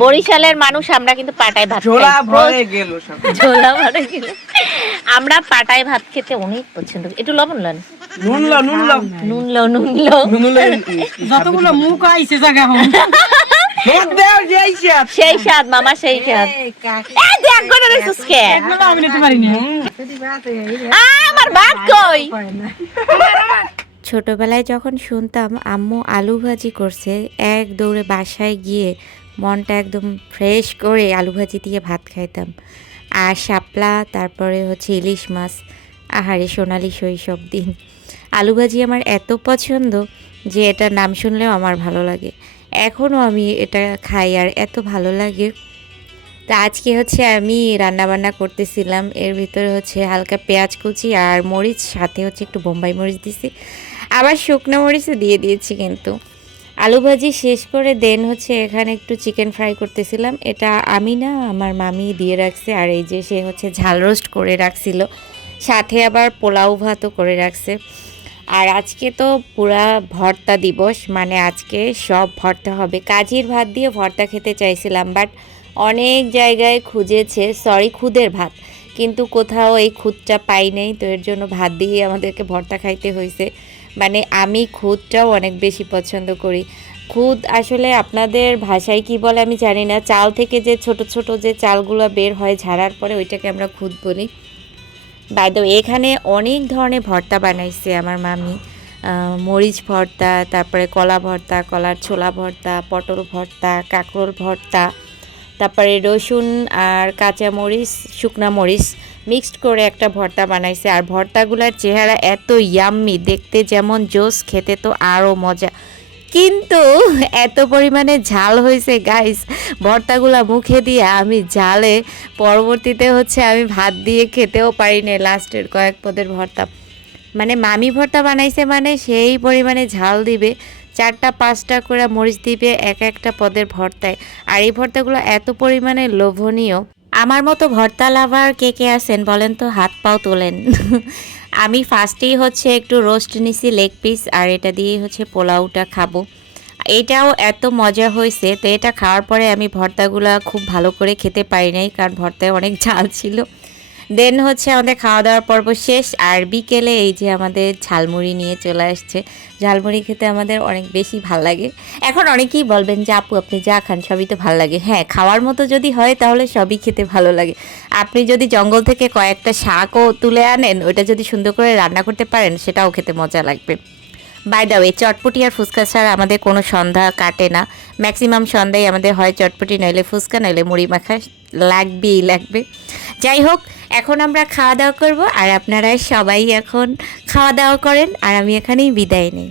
বরিশালের মানুষ আমরা কিন্তু পাটায় ভাত ঝোলা খাই। ভরে গেল সব। ঝোলা ভরে গেল। আমরা পাটায় ভাত খেতে অনেক পছন্দ করি। একটু লবণ লন। নুন লো নুন লো নুন লো নুন লো। নুন লো যতগুলো মুখ আইছে জায়গা হন মুখ দেও যাইছে সেই স্বাদ মামা, সেই স্বাদ। এই দেখ গোটা রেসুস কে। এগুলো আমি নিতে পারি না আমার ভাত কই? ছোটবেলায় যখন শুনতাম আম্মু আলু ভাজি করছে, এক দৌড়ে বাসায় গিয়ে মনটা একদম ফ্রেশ করে আলু ভাজি দিয়ে ভাত খাইতাম। আর শাপলা, তারপরে হচ্ছে ইলিশ মাছ, আহারে সোনালি শৈশব দিন। আলু ভাজি আমার এত পছন্দ যে এটার নাম শুনলেও আমার ভালো লাগে, এখনও আমি এটা খাই আর এত ভালো লাগে। তা আজকে হচ্ছে আমি রান্নাবান্না করতেছিলাম, এর ভিতরে হচ্ছে হালকা পেঁয়াজ কুচি আর মরিচ, সাথে হচ্ছে একটু বোম্বাই মরিচ দিছি, আবার শুকনো মরিচও দিয়ে দিয়েছি। কিন্তু আলু ভাজি শেষ করে দেন হচ্ছে এখানে একটু চিকেন ফ্রাই করতেছিলাম। এটা আমি না, আমার মামি দিয়ে রাখছে। আর এই যে সে হচ্ছে ঝাল রোস্ট করে রাখছিল, সাথে আবার পোলাও ভাতও করে রাখছে। আর আজকে তো পুরা ভর্তা দিবস, মানে আজকে সব ভর্তা হবে। কাজির ভাত দিয়ে ভর্তা খেতে চাইছিলাম, বাট অনেক জায়গায় খুঁজেছে, সরি খুদের ভাত, কিন্তু কোথাও এই খুদটা পাই নাই, তো এর জন্য ভাত দিয়ে আমাদেরকে ভর্তা খাইতে হয়েছে। মানে আমি খুদটাও অনেক বেশি পছন্দ করি। খুদ আসলে আপনাদের ভাষায় কি বলে আমি জানি না, চাল থেকে যে ছোট ছোট যে চালগুলো বের হয় ঝাড়ার পরে, ওইটাকে আমরা খুদ বলি। বাই দ্য ওয়ে, এখানে অনেক ধরনের ভর্তা বানাইছে আমার মামি। মরিচ ভর্তা, তারপরে কলা ভর্তা, কলার ছোলা ভর্তা, পটল ভর্তা, কাঁকরোল ভর্তা, তারপরে রসুন আর কাঁচা মরিচ, শুকনা মরিচ মিক্সড করে একটা ভর্তা বানাইছে। আর ভর্তাগুলোর চেহারা এত ইয়াম্মি, দেখতে যেমন জোস, খেতে তো আরও মজা। কিন্তু এত পরিমাণে ঝাল হয়েছে গাইস, ভর্তাগুলা মুখে দিয়ে আমি ঝালে পরবর্তীতে হচ্ছে আমি ভাত দিয়ে খেতেও পারি না লাস্টের কয়েক পদের ভর্তা। মানে মামি ভর্তা বানাইছে মানে সেই পরিমাণে ঝাল দিবে, 4টা-5টা করে মরিচ দিবে এক একটা পদের ভর্তায়। আর এই ভর্তাগুলো এত পরিমাণে লোভনীয়। আমার মতো ভর্তা লাভার কে কে আছেন বলেন তো, হাত পাও তোলেন। আমি ফার্স্টেই হচ্ছে একটু রোস্ট নিছি লেগ পিস, আর এটা দিয়ে হচ্ছে পোলাওটা খাবো। এটাও এত মজা হয়েছে, তো এটা খাওয়ার পরে আমি ভর্তাগুলা খুব ভালো করে খেতে পারি নাই, কারণ ভর্তায় অনেক ঝাল ছিল। দেন হচ্ছে আমাদের খাওয়া দাওয়ার পর্ব শেষ, আর বিকেলে এই যে আমাদের ঝালমুড়ি নিয়ে চলে আসছে। ঝালমুড়ি খেতে আমাদের অনেক বেশি ভাল লাগে। এখন অনেকেই বলবেন যে আপু আপনি যা খান সবই তো ভাল লাগে। হ্যাঁ, খাওয়ার মতো যদি হয় তাহলে সবই খেতে ভালো লাগে। আপনি যদি জঙ্গল থেকে কয়েকটা শাকও তুলে আনেন, ওটা যদি সুন্দর করে রান্না করতে পারেন, সেটাও খেতে মজা লাগবে। বাই দ্য ওয়ে, চটপটি আর ফুচকা ছাড়া আমাদের কোনো সন্ধ্যা কাটে না। ম্যাক্সিমাম সন্ধ্যায় আমাদের হয় চটপটি, নইলে ফুচকা, নইলে মুড়ি মাখা লাগবেই লাগবে। যাই হোক, এখন আমরা খাওয়া দাওয়া করব, আর আপনারা সবাই এখন খাওয়া দাওয়া করেন, আর আমি এখানেই বিদায় নেই।